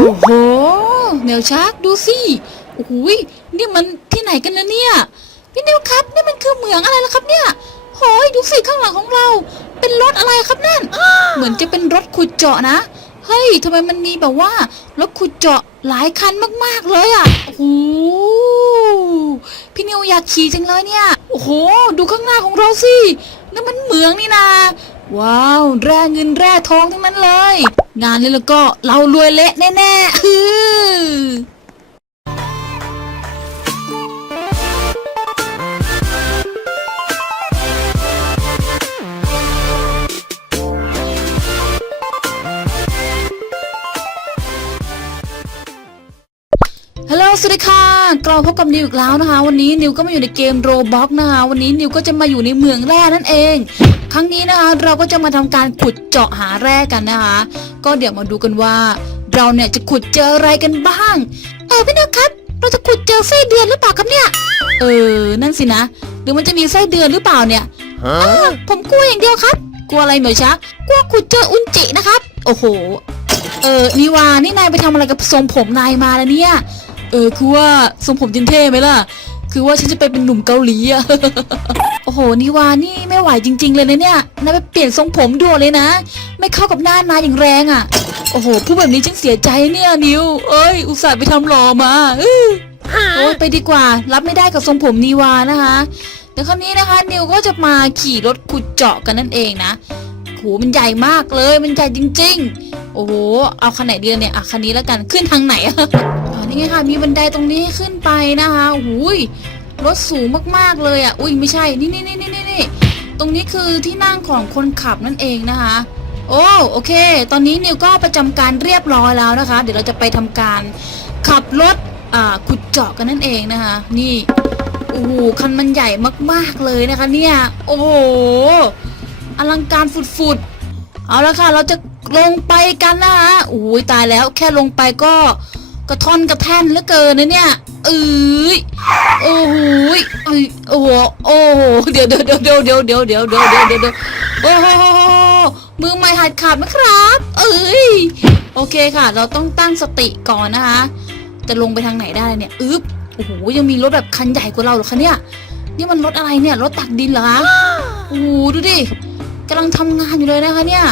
โอ้โหแมวชักดูสิโอ้โหยนี่มันที่ไหนกันนะเนี่ยพี่นิวครับนี่มันคือเหมืองอะไรล่ะครับเนี่ยโหยดูสิข้างหลังของเรา เป็นรถอะไรครับนั่นเหมือนจะเป็นรถขุดเจาะนะเฮ้ยทำไมมันมีแบบว่ารถขุดเจาะหลายคันมากๆเลยอะโอ้โหพี่นิวอยากขี่จังเลยเนี่ย โอ้โห ดูข้างหน้าของเราสินั่นมันเหมืองนี่นา ว้าว แร่เงินแร่ทองทั้งนั้นเลย งานนี้แล้วก็เรารวยเละแน่ๆฮือฮัลโหลสวัสดีค่ะกลับพบกับนิวอีกแล้วนะคะ วันนี้นิวก็มาอยู่ในเกมโรบ็อกนะคะ วันนี้นิวก็จะมาอยู่ในเมืองแร่นั่นเอง ครั้งนี้นะคะเราก็จะมาทำการขุดเจาะหาแร่กันนะคะ ก็เดี๋ยวมาดูกันว่า เราเนี่ยจะขุดเจออะไรกันบ้างเออพี่นิวครับ เราจะขุดเจอไส้เดือนหรือเปล่าครับเนี่ย เออนั่นสินะ หรือมันจะมีไส้เดือนหรือเปล่าเนี่ย Huh? ผมกลัวอย่างเดียวครับ กลัวอะไรเหมยชะกลัวขุดเจออุนจินะครับ โอ้โห เออนิวานี่นายไปทำอะไรกับทรงผมนายมาแล้วเนี่ย เออคือว่าทรงผมจินเท่ไหมล่ะ คือว่าฉันจะไปเป็นหนุ่มเกาหลีอะโอ้โหนิวานี่ไม่ไหวจริง ๆ เลยนะเนี่ยนายไปเปลี่ยนทรงผมด่วนเลยนะ ไม่เข้ากับหน้านายอย่างแรงอะโอ้โหพูดแบบนี้ฉันเสียใจเนี่ยนิว เอ้ย อุตส่าห์ไปทำหล่อมาอื้อโอ้ยไปดีกว่า รับไม่ได้กับทรงผมนิวานะคะเดี๋ยวคราวนี้นะคะ นิวก็จะมาขี่รถขุดเจาะกันนั่นเองนะโหมันใหญ่มากเลยมันใหญ่จริง ๆ โอ้โหเอาคันไหนเดียวเนี่ยอะคันนี้แล้วกันขึ้นทางไหนอะอ๋อ นี่ไงค่ะมีบันไดตรงนี้ให้ขึ้นไปนะคะโอ้ยรถสูงมากๆเลยอะอุ้ยไม่ใช่นี่นี่นี่นี่นี่ตรงนี้คือที่นั่งของคนขับนั่นเองนะคะ โอ้โอเค ตอนนี้นิวก็ประจำการเรียบร้อยแล้วนะคะ เดี๋ยวเราจะไปทำการขับรถอ่าขุดเจาะกันนั่นเองนะคะ นี่โอ้โหคันมันใหญ่มากๆเลยนะคะ เนี่ยโอ้โหอลังการฝุดๆเอาละค่ะ เราจะลงไปกันนะคะโอ้ยตายแล้วแค่ลงไปก็ กระท่อนกระแท่นเหลือเกินนะเนี่ยเอ้ยโอ้โหเอ้ยโอ้โหโอ้โหเดี๋ยวเดี๋ยวเดี๋ยวเดี๋ยวเดี๋ยวเดี๋ยวเดี๋ยวเดี๋ยวเดี๋ยวเดี๋ยวโอ้โหมือใหม่หัดขับนะครับ เอ้ยโอเคค่ะ เราต้องตั้งสติก่อนนะคะ จะลงไปทางไหนได้เนี่ยอึ๊บโอ้โหยังมีรถแบบคันใหญ่กว่าเราหรอคะเนี่ยนี่มันรถอะไรเนี่ยรถตักดินเหรอคะโอ้โหดูดิกำลังทำงานอยู่เลยนะคะเนี่ย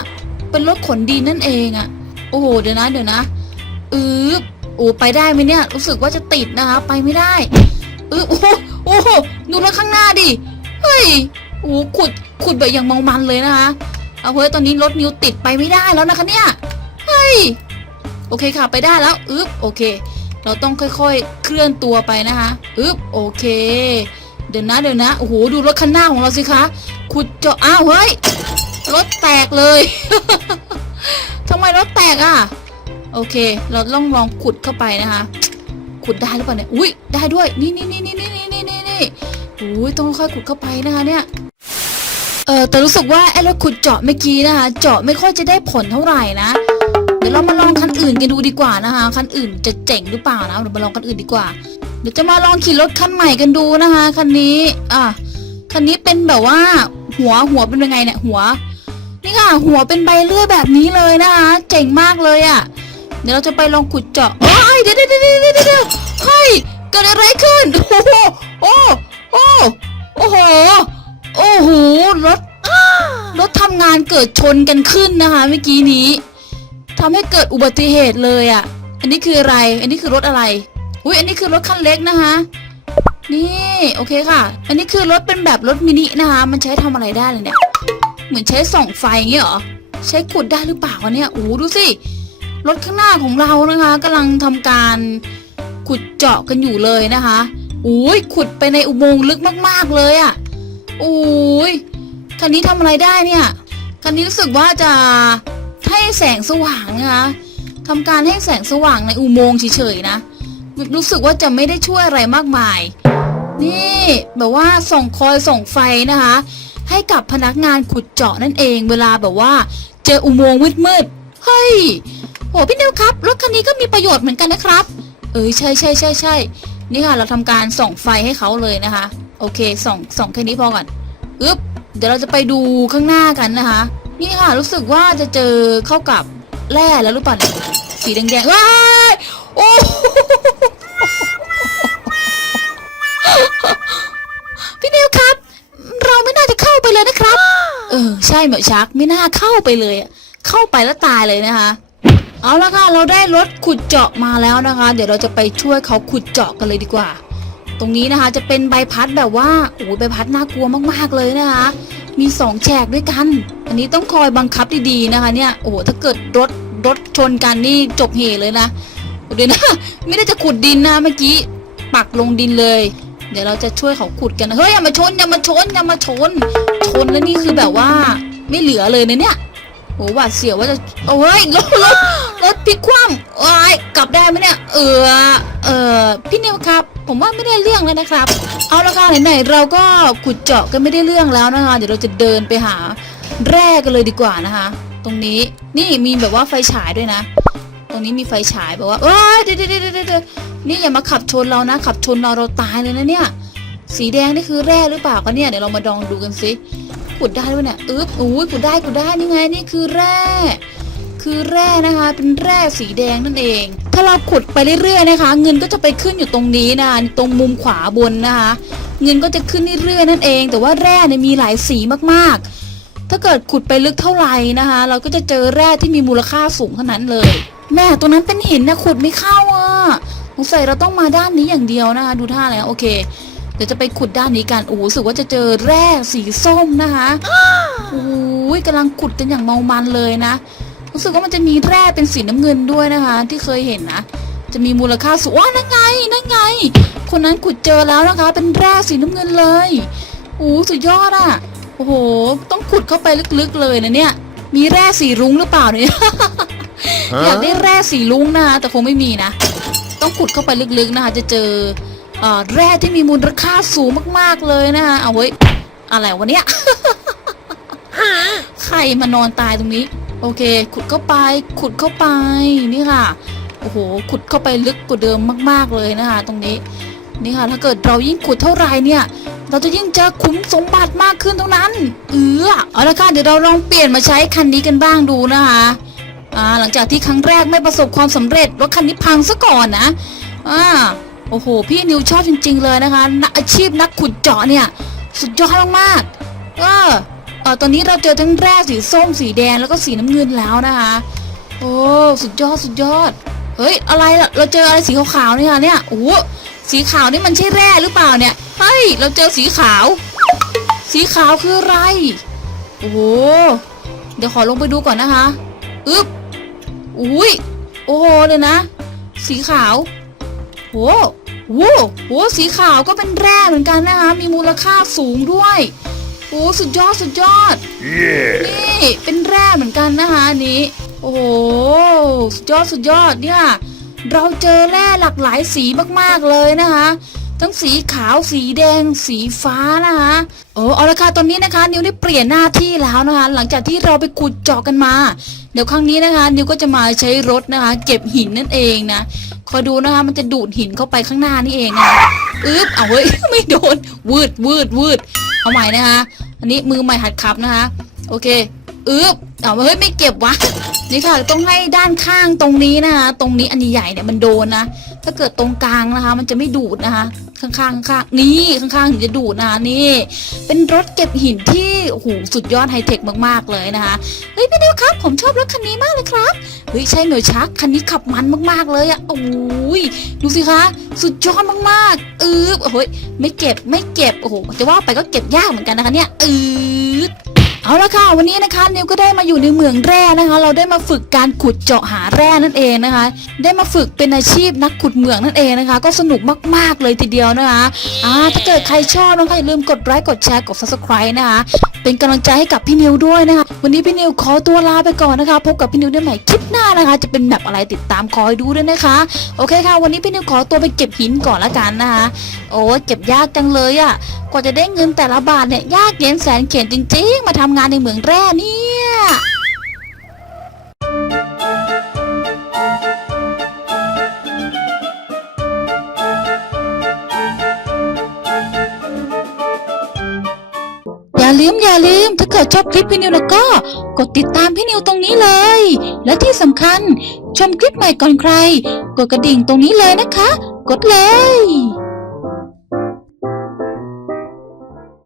เป็นรถขนดินนั่นเองอะโอ้โหเดี๋ยวนะเดี๋ยวนะอึ๊บ โอ้ไปได้ไหมเนี่ย รู้สึกว่าจะติดนะคะ ไปไม่ได้อึ๊บโอ้โหโอ้โหดูรถข้างหน้าดิ เฮ้ยโอ้ขุดขุดแบบอย่างเมามันเลยนะคะ เอาเฮ้ยตอนนี้รถนิวติดไปไม่ได้แล้วนะคะเนี่ย เฮ้ย โอเคค่ะไปได้แล้วอึ๊บโอเค เราต้องค่อยๆ เคลื่อนตัวไปนะคะอึ๊บโอเค เดี๋ยวนะเดี๋ยวนะ โอ้โหดูรถคันหน้าของเราสิคะ ขุดเจาะอ้าวเฮ้ย รถแตกเลย ทำไมรถแตกอะ โอเค เราต้องลองขุดเข้าไปนะคะ ขุดได้หรือเปล่าเนี่ย อุ้ยได้ด้วย นี่นี่นี่นี่นี่นี่นี่นี่นี่อุ้ยต้องค่อยๆขุดเข้าไปนะคะเนี่ย เออแต่รู้สึกว่าไอ้รถขุดเจาะเมื่อกี้นะคะ เจาะไม่ค่อยจะได้ผลเท่าไหร่นะ เดี๋ยวเรามาลองคันอื่นกันดูดีกว่านะคะ คันอื่นจะเจ๋งหรือเปล่านะเดี๋ยวมาลองคันอื่นดีกว่า เดี๋ยวจะมาลองขี่รถคันใหม่กันดูนะคะ คันนี้ อะ คันนี้เป็นแบบว่าหัวหัวเป็นยังไงเนี่ยหัว นี่ค่ะ หัวเป็นใบเลื่อยแบบนี้เลยนะคะ เจ๋งมากเลยอะ่ะ เดี๋ยวเราจะไปลองขุดเจาะโอ้ยเดี๋ยวเดี๋ยวเดี๋ยวเดี๋ยวเดี๋ยวเฮ้ยเกิดอะไรขึ้น โอ้โหโอ้โอ้โอ้โหโอ้โหรถรถทำงานเกิดชนกันขึ้นนะคะเมื่อกี้นี้ทำให้เกิดอุบัติเหตุเลยอะ่ะ อันนี้คืออะไร อันนี้คือรถอะไร อุ้ยอันนี้คือรถคันเล็กนะคะ นี่โอเคค่ะ อันนี้คือรถเป็นแบบรถมินินะคะ มันใช้ทำอะไรได้เลยเนี่ย เหมือนใช้ส่องไฟอย่างเงี้ยเหรอ ใช้ขุดได้หรือเปล่าวะเนี่ย โอ้โหดูสิ รถข้างหน้าของเรานะคะกำลังทำการขุดเจาะกันอยู่เลยนะคะอุ้ยขุดไปในอุโมงค์ลึกมาก ๆ เลยอะ่ะอุ้ยคันนี้ทำอะไรได้เนี่ยคันนี้รู้สึกว่าจะให้แสงสว่างนะคะทำการให้แสงสว่างในอุโมงค์เฉยๆนะ รู้สึกว่าจะไม่ได้ช่วยอะไรมากมาย นี่แบบว่าส่องคอยส่องไฟนะคะ ให้กับพนักงานขุดเจาะนั่นเอง เวลาแบบว่า เจออุโมงค์มืดๆเฮ้ย โหพี่นิวครับ รถคันนี้ก็มีประโยชน์เหมือนกันนะครับ เอ้ยใช่ใช่ใช่ใช่นี่ค่ะ เราทำการส่องไฟให้เขาเลยนะคะ โอเคส่องส่องแค่นี้พอก่อนอึ๊บเดี๋ยวเราจะไปดูข้างหน้ากันนะคะ นี่ค่ะ รู้สึกว่าจะเจอเข้ากับแร่แล้วหรือเปล่าสีแดงๆว้ายโอ้พี่นิวครับ เราไม่น่าจะเข้าไปเลยนะครับ เออ ใช่เหมอชักไม่น่าเข้าไปเลย เข้าไปแล้วตายเลยนะคะ เอาละค่ะเราได้รถขุดเจาะมาแล้วนะคะ เดี๋ยวเราจะไปช่วยเขาขุดเจาะกันเลยดีกว่า ตรงนี้นะคะจะเป็นใบพัดแบบว่าโอ้ยใบพัดน่ากลัวมากๆเลยนะคะ มีสองแฉกด้วยกัน อันนี้ต้องคอยบังคับดีๆนะคะเนี่ยโอ้โหถ้าเกิดรถรถชนกันนี่จบเหตุเลยนะเดี๋ยวนะไม่ได้จะขุดดินนะเมื่อกี้ปักลงดินเลย เดี๋ยวเราจะช่วยเขาขุดกันเฮ้ยอย่ามาชนอย่ามาชนอย่ามาชนชนแล้วนี่คือแบบว่าไม่เหลือเลยนะเนี่ย โอ้หวาดเสียวว่าจะโอ้ยรถรถรถพลิกคว่ำโอ้ยกลับได้ไหมเนี่ย เออเออพี่นิวครับ ผมว่าไม่ได้เรื่องแล้วนะครับ เอาละค่ะไหนๆเราก็ขุดเจาะกันไม่ได้เรื่องแล้วนะคะ เดี๋ยวเราจะเดินไปหาแร่กันเลยดีกว่านะคะ ตรงนี้นี่มีแบบว่าไฟฉายด้วยนะ ตรงนี้มีไฟฉายแบบว่าเอ้ยเดี๋ยวเดี๋ยวเดี๋ยวนี่อย่ามาขับชนเรานะ ขับชนเราเราตายเลยนะเนี่ย สีแดงนี่คือแร่หรือเปล่าก็เนี่ยเดี๋ยวเรามาดองดูกันสิ ขุดได้ด้วยเนี่ยอึ๊บอุ้ยขุดได้ขุดได้นี่ไงนี่คือแร่คือแร่นะคะเป็นแร่สีแดงนั่นเอง ถ้าเราขุดไปเรื่อยๆนะคะ เงินก็จะไปขึ้นอยู่ตรงนี้นะคะตรงมุมขวาบนนะคะ เงินก็จะขึ้นเรื่อยๆนั่นเอง แต่ว่าแร่เนี่ยมีหลายสีมากๆ ถ้าเกิดขุดไปลึกเท่าไหร่นะคะ เราก็จะเจอแร่ที่มีมูลค่าสูงเท่านั้นเลย แม่ตัวนั้นเป็นหินนะขุดไม่เข้าอะสงสัยเราต้องมาด้านนี้อย่างเดียวนะคะ ดูท่าแล้วโอเค เดี๋ยวจะไปขุดด้านนี้กันโอ้โหรู้สึกว่าจะเจอแร่สีส้มนะคะโอ้ยกำลังขุดกันอย่างเมามันเลยนะ รู้สึกว่ามันจะมีแร่เป็นสีน้ำเงินด้วยนะคะ ที่เคยเห็นนะ จะมีมูลค่าสูงว้านั่นไงนั่นไง คนนั้นขุดเจอแล้วนะคะ เป็นแร่สีน้ำเงินเลยโอ้สุดยอดอะโอ้โห ต้องขุดเข้าไปลึกๆเลยนะเนี่ย มีแร่สีรุ้งหรือเปล่าเนี่ยอยากได้แร่สีรุ้งนะคะแต่คงไม่มีนะ ต้องขุดเข้าไปลึกๆนะคะ จะเจอเอ่อ แร่ที่มีมูลค่าสูงมากๆเลยนะคะเอาเว้ยอะไรวะเนี่ยใครมานอนตายตรงนี้ โอเค ขุดเข้าไป ขุดเข้าไปนี่ค่ะโอ้โหขุดเข้าไปลึกกว่าเดิมมาก ๆเลยนะคะ ตรงนี้นี่ค่ะถ้าเกิดเรายิ่งขุดเท่าไหร่เนี่ย เราจะยิ่งเจอขุมสมบัติมากขึ้นเท่านั้น เออเอาละค่ะเดี๋ยวเราลองเปลี่ยนมาใช้คันนี้กันบ้างดูนะคะอ่าหลังจากที่ครั้งแรกไม่ประสบความสำเร็จรถคันนี้พังซะก่อนนะอ่า โอ้โห พี่นิวชอบจริง ๆ เลยนะคะนักอาชีพนักขุดเจาะเนี่ย สุดยอดมากๆเออเออตอนนี้เราเจอทั้งแร่สีส้มสีแดงแล้วก็สีน้ำเงินแล้วนะคะ โอ้สุดยอดสุดยอด เฮ้ยอะไรเราเจออะไรสีขาวๆเนี่ยเนี่ยโอ้สีขาวนี่มันใช่แร่หรือเปล่าเนี่ยเฮ้ยเราเจอสีขาว สีขาวคืออะไร โอ้โหเดี๋ยวขอลงไปดูก่อนนะคะอึ๊บอุ้ยโอ้โหเลยนะ สีขาว โหโหโหสีขาวก็เป็นแร่เหมือนกันนะคะ มีมูลค่าสูงด้วยโอ้สุดยอดสุดยอด Yeah. นี่เป็นแร่เหมือนกันนะคะอันนี้ โอ้โหสุดยอดสุดยอดเนี่ย เราเจอแร่หลากหลายสีมากๆเลยนะคะ ทั้งสีขาวสีแดง สีฟ้านะคะโอ้เอาละค่ะตอนนี้นะคะ นิวได้เปลี่ยนหน้าที่แล้วนะคะ หลังจากที่เราไปขุดเจาะกันมา เดี๋ยวครั้งนี้นะคะ นิวก็จะมาใช้รถนะคะ เก็บหินนั่นเองนะ คอยดูนะคะมันจะดูดหินเข้าไปข้างหน้านี่เองนะคะอึ๊บเอาเว้ยไม่โดนวืดวืดวืดเอาใหม่นะคะอันนี้มือใหม่หัดขับนะคะ โอเคอึ๊บเอาเฮ้ยไม่เก็บวะนี่ค่ะต้องให้ด้านข้างตรงนี้นะคะ ตรงนี้อันใหญ่เนี่ยมันโดนนะถ้าเกิดตรงกลางนะคะ มันจะไม่ดูดนะคะ ข้างๆข้างนี่ข้างๆถึงจะดูดนะคะนี่ เป็นรถเก็บหินที่ โอ้โหสุดยอดไฮเทคมากๆเลยนะคะเฮ้ยพี่เดวครับ ผมชอบรถคันนี้มากเลยครับเฮ้ยใช่เหมือชักคันนี้ขับมันมากๆเลยอะโอ้ยดูสิคะ สุดยอดมากๆอืบโอ้ยไม่เก็บไม่เก็บโอ้โหจะว่าไปก็เก็บยากเหมือนกันนะคะเนี่ยอืด เอาละค่ะวันนี้นะคะนิวก็ได้มาอยู่ในเมืองแร่นะคะ เราได้มาฝึกการขุดเจาะหาแร่นั่นเองนะคะ ได้มาฝึกเป็นอาชีพนักขุดเหมืองนั่นเองนะคะ ก็สนุกมากๆเลยทีเดียวนะคะอ่าถ้าเกิดใครชอบนะคะอย่าลืมกดไลค์กดแชร์กด subscribe นะคะ เป็นกำลังใจให้กับพี่นิวด้วยนะคะ วันนี้พี่นิวขอตัวลาไปก่อนนะคะพบกับพี่นิวได้ใหม่คลิปหน้านะคะ จะเป็นแบบอะไรติดตามคอยดูด้วยนะคะ โอเคค่ะ วันนี้พี่นิวขอตัวไปเก็บหินก่อนละกันนะคะ โอ้เก็บยากจังเลยอะ่ะกว่าจะได้เงินแต่ละบาทเนี่ยยากเย็นแสนเข็ญจริง ๆ มาทำงานในเมืองแร่เนี่ยอย่าลืมอย่าลืมถ้าเกิดชอบคลิปพี่นิวแล้วก็กดติดตามพี่นิวตรงนี้เลย และที่สำคัญชมคลิปใหม่ก่อนใคร กดกระดิ่งตรงนี้เลยนะคะ กดเลย